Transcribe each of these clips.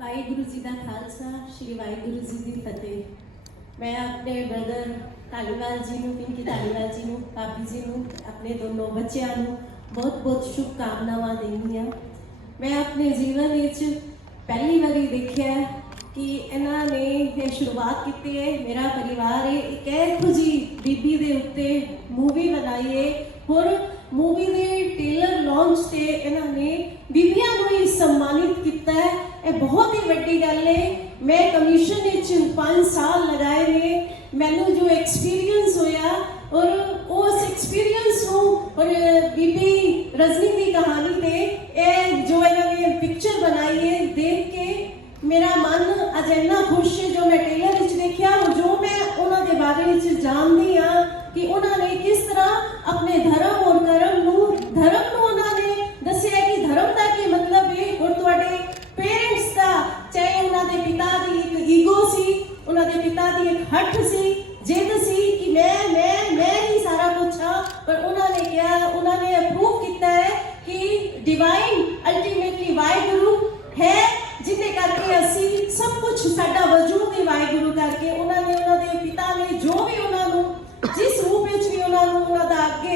ਵਾਹਿਗੁਰੂ ਜੀ ਦਾ ਖਾਲਸਾ, ਸ੍ਰੀ ਵਾਹਿਗੁਰੂ ਜੀ ਦੀ ਫਤਿਹ। ਮੈਂ ਆਪਣੇ ਬ੍ਰਦਰ ਧਾਲੀਵਾਲ ਜੀ ਨੂੰ, ਪਿੰਕੀ ਧਾਲੀਵਾਲ ਜੀ ਨੂੰ, ਭਾਬੀ ਜੀ ਨੂੰ ਆਪਣੇ ਦੋਨੋਂ ਬੱਚਿਆਂ ਨੂੰ ਬਹੁਤ ਬਹੁਤ ਸ਼ੁਭਕਾਮਨਾਵਾਂ ਦਿੰਦੀ ਹਾਂ। ਮੈਂ ਆਪਣੇ ਜੀਵਨ ਵਿੱਚ ਪਹਿਲੀ ਵਾਰੀ ਦੇਖਿਆ ਕਿ ਇਹਨਾਂ ਨੇ ਇਹ ਸ਼ੁਰੂਆਤ ਕੀਤੀ ਹੈ ਮੇਰਾ ਪਰਿਵਾਰ ਹੈ ਇੱਕ ਇਹੋ ਜੀ ਬੀਬੀ ਦੇ ਉੱਤੇ ਮੂਵੀ ਬਣਾਈ ਹੈ ਹੋਰ ਮੂਵੀ ਦੇ ਟੇਲਰ ਲਾਂਚ ਤੇ ਇਹਨਾਂ ਨੇ ਬੀਬੀਆਂ ਨੂੰ ਹੀ ਸਨਮਾਨਿਤ ਕੀਤਾ ਹੈ ਇਹ ਬਹੁਤ ਹੀ ਵੱਡੀ ਗੱਲ ਹੈ ਮੈਂ ਕਮਿਸ਼ਨ ਵਿੱਚ 5 ਸਾਲ ਲਗਾਏ ਨੇ ਮੈਨੂੰ ਜੋ ਐਕਸਪੀਰੀਅੰਸ ਹੋਇਆ ਔਰ ਉਸ ਐਕਸਪੀਰੀਅੰਸ ਨੂੰ ਔਰ ਬੀਬੀ ਰਜਨੀ ਦੀ ਕਹਾਣੀ ਤੇ ਇਹ ਜੋ ਇਹਨਾਂ ਨੇ ਪਿਕਚਰ ਬਣਾਈ ਹੈ ਦੇਖ ਕੇ ਮੇਰਾ ਮਨ ਅੱਜ ਇੰਨਾ ਖੁਸ਼ ਜੋ ਮੈਂ ਟੇਲਰ ਵਿੱਚ ਦੇਖਿਆ ਜੋ ਮੈਂ ਉਹਨਾਂ ਦੇ ਬਾਰੇ ਵਿੱਚ ਜਾਣਦੀ ਹਾਂ ਕਿ ਉਹਨਾਂ ਨੇ ਕਿਸ ਤਰ੍ਹਾਂ ਆਪਣੇ ਧਰਮ ਔਰ ਕਰਮ ਨੂੰ, ਧਰਮ ਨੂੰ ਉਹਨਾਂ ਨੇ ਦੱਸਿਆ ਕਿ ਧਰਮ ਦਾ ਕੀ ਮਤਲਬ ਹੈ? ਔਰ ਤੁਹਾਡੇ ਪੇਰੈਂਟਸ ਦਾ, ਚਾਹੇ ਉਹਨਾਂ ਦੇ ਪਿਤਾ ਦੀ ਇੱਕ ਈਗੋ ਸੀ, ਉਹਨਾਂ ਦੇ ਪਿਤਾ ਦੀ ਇੱਕ ਹੱਠ ਸੀ, ਜਿੱਦ ਸੀ ਕਿ ਮੈਂ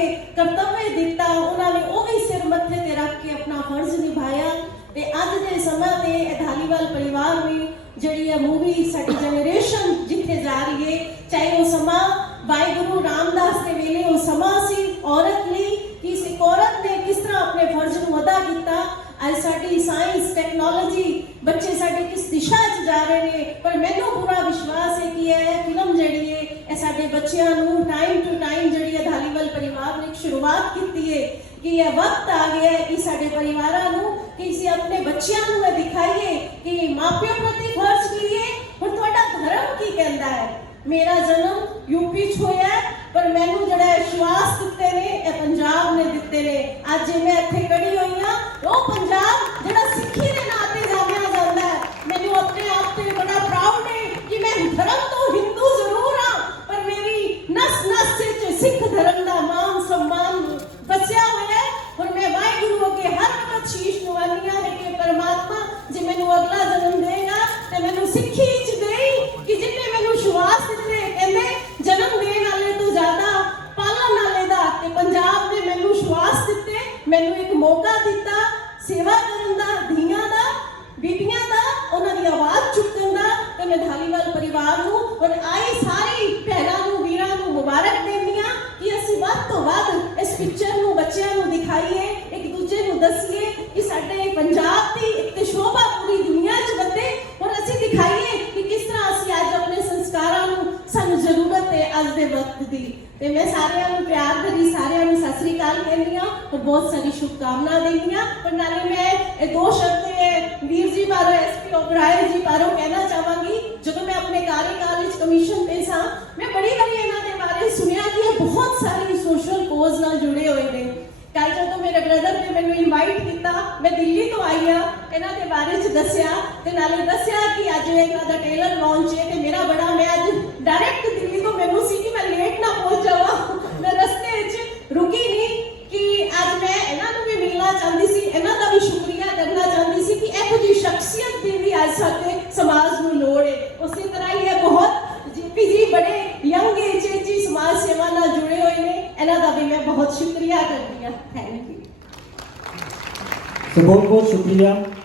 ਉਹਨਾਂ ਦਾ ਅੱਗੇ ਕਰਤੱਵ ਦਿੱਤਾ ਉਹਨਾਂ ਨੇ ਉਹ ਵੀ ਸਿਰ ਮੱਥੇ ਤੇ ਰੱਖ ਕੇ ਆਪਣਾ ਫਰਜ਼ ਨਿਭਾਇਆ ਤੇ ਅੱਜ ਦੇ ਸਮਾਂ ਤੇ ਇਹ ਧਾਲੀਵਾਲ ਪਰਿਵਾਰ ਵੀ ਜਿਹੜੀ ਇਹ ਮੂਵੀ ਸਾਡੀ ਜਨਰੇਸ਼ਨ ਜਿੱਥੇ ਜਾ ਰਹੀ ਹੈ ਚਾਹੇ ਉਹ ਸਮਾਂ ਵਾਹਿਗੁਰੂ ਰਾਮਦਾਸ ਦੇ ਵੇਲੇ ਉਹ ਸਮਾਂ ਸੀ ਔਰਤ ਲਈ ਕਿ ਇਸ ਇੱਕ ਔਰਤ ਨੇ ਕਿਸ ਤਰ੍ਹਾਂ ਆਪਣੇ ਫਰਜ਼ ਨੂੰ ਅਦਾ ਕੀਤਾ ਅੱਜ ਸਾਡੀ ਸਾਇੰਸ ਟੈਕਨੋਲੋਜੀ ਬੱਚੇ ਸਾਡੇ ਕਿਸ ਦਿਸ਼ਾ 'ਚ ਜਾ ਰਹੇ ਨੇ ਪਰ ਮੈਨੂੰ ਪੂਰਾ ਵਿਸ਼ਵਾਸ ਹੈ ਕਿ ਇਹ ਫਿਲਮ ਜਿਹੜੀ ਹੈ ਇਹ ਸਾਡੇ ਬੱਚਿਆਂ ਨੂੰ ਟਾਈਮ ਟੂ ਟਾਈਮ ਹੈ ਕਿ ਇਹ ਵਕਤ ਆ ਗਿਆ ਹੈ ਕਿ ਸਾਡੇ ਨੂੰ ਕਿ ਅਸੀਂ ਆਪਣੇ ਬੱਚਿਆਂ ਨੂੰ ਇਹ ਦਿਖਾਈਏ ਕਿ ਮਾਪਿਆਂ ਪ੍ਰਤੀ ਫਰਜ਼ ਕੀ ਹੈ? ਪਰ ਤੁਹਾਡਾ ਧਰਮ ਕੀ ਕਹਿੰਦਾ ਹੈ? ਮੇਰਾ ਜਨਮ ਯੂਪੀ 'ਚ ਹੋਇਆ ਪਰ ਮੈਨੂੰ ਜਿਹੜਾ ਵਿਸ਼ਵਾਸ ਦਿੱਤੇ ਨੇ, ਇਹ ਪੰਜਾਬ ਨੇ ਦਿੱਤੇ ਨੇ। ਅੱਜ ਮੈਂ ਇੱਥੇ ਖੜੀ ਹੋਈ ਹਾਂ, ਉਹ ਪੰਜਾਬ ਜਿਹੜਾ ਸਿੱਖੀ ਦੇ ਨਾਂ ਤੇ ਜਾਣਿਆ ਜਾਂਦਾ ਹੈ ਮੈਨੂੰ ਆਪਣੇ ਆਪ ਤੇ ਬੜਾ ਪ੍ਰਾਊਡ ਹੈ ਕਿ ਮੈਂ ਧਰਮ ਤੋਂ ਹਿੰਦੂ ਜ਼ਰੂਰ ਹਾਂ ਪਰ ਮੇਰੀ ਨਸ ਨਸ ਵਿੱਚ ਸਿੱਖ ਧਰਮ ਦਾ ਮਾਨ ਸਨਮਾਨ ਵਸਿਆ ਹੋਇਆ ਹੈ ਔਰ ਮੈਂ ਵਾਹਿਗੁਰੂ ਅੱਗੇ ਹਰ ਵਕਤ ਸ਼ੀਸ਼ ਨਵਾਨੀਆਂ ਹੈ ਕਿ ਪਰਮਾਤਮਾ ਜੇ ਮੈਨੂੰ ਅਗਲਾ ਜਨਮ ਦੇਗਾ ਤੇ ਮੈਨੂੰ ਸਿੱਖੀ ਚ ਦੇਈ ਕਿ ਜਿੰਨੇ ਮੈਨੂੰ ਸ਼ਵਾਸ ਦਿੱਤੇ, ਕਹਿੰਦੇ ਜਨਮ ਦੇਣ ਵਾਲੇ ਤੋਂ ਜ਼ਿਆਦਾ ਪਾਲਣ ਵਾਲੇ ਦਾ ਤੇ ਪੰਜਾਬ ਨੇ ਮੈਨੂੰ ਸ਼ਵਾਸ ਦਿੱਤੇ, ਮੈਨੂੰ ਇੱਕ ਮੌਕਾ ਦਿੱਤਾ, ਸੇਵਾ ਕਰਨ ਦਾ, ਧੀਆਂ ਤੇ ਮੈਂ ਸਾਰਿਆਂ ਨੂੰ ਪਿਆਰ ਭਰੀ ਸਾਰਿਆਂ ਨੂੰ ਸਤਿ ਸ੍ਰੀ ਅਕਾਲ ਕਹਿੰਦੀ ਹਾਂ ਔਰ ਬਹੁਤ ਸਾਰੀ ਸ਼ੁਭਕਾਮਨਾ ਦਿੰਦੀ ਹਾਂ ਪਰ ਨਾਲੇ ਮੈਂ ਇਹ ਦੋ ਸ਼ਬਦ ਇਹ ਵੀਰ ਜੀ ਬਾਰੇ ਐਸਪੀ ਓਬਰਾਏ ਜੀ ਬਾਰੇ ਕਹਿਣਾ ਚਾਹਾਂਗੀ ਜਦੋਂ ਮੈਂ ਆਪਣੇ ਕਾਰਜਕਾਲ ਵਿੱਚ ਕਮਿਸ਼ਨ ਤੇ ਸਾਂ ਮੈਂ ਬੜੀ ਵਾਰੀ ਇਹਨਾਂ ਦੇ ਬਾਰੇ ਸੁਣਿਆ ਕਿ ਇਹ ਬਹੁਤ ਸਾਰੀ ਸੋਸ਼ਲ ਕੋਜ਼ ਨਾਲ ਜੁੜੇ ਹੋਏ ਨੇ ਕੱਲ ਜਦੋਂ ਮੇਰੇ ਬ੍ਰਦਰ ਨੇ ਮੈਨੂੰ ਇਨਵਾਈਟ ਕੀਤਾ ਮੈਂ ਦਿੱਲੀ ਤੋਂ ਆਈ ਆ ਇਹਨਾਂ ਦੇ ਬਾਰੇ ਚ ਦੱਸਿਆ ਤੇ ਨਾਲੇ ਦੱਸਿਆ ਕਿ ਅੱਜ ਇਹਨਾਂ ਦਾ ਟੇਲਰ ਲਾਂਚ ਹੈ ਤੇ ਮੇਰਾ ਬੜਾ ਮੈਂ ਅੱਜ ਡਾਇਰੈਕਟ ਦਿੱਲੀ ਤੋਂ ਮੈਨੂੰ ਸੀ ਕਿ ਮੈਂ ਲੇਟ ਨਾ ਪਹੁੰਚ बहुत शुक्रिया कर दिया थैंक यू तो बहुत बहुत शुक्रिया।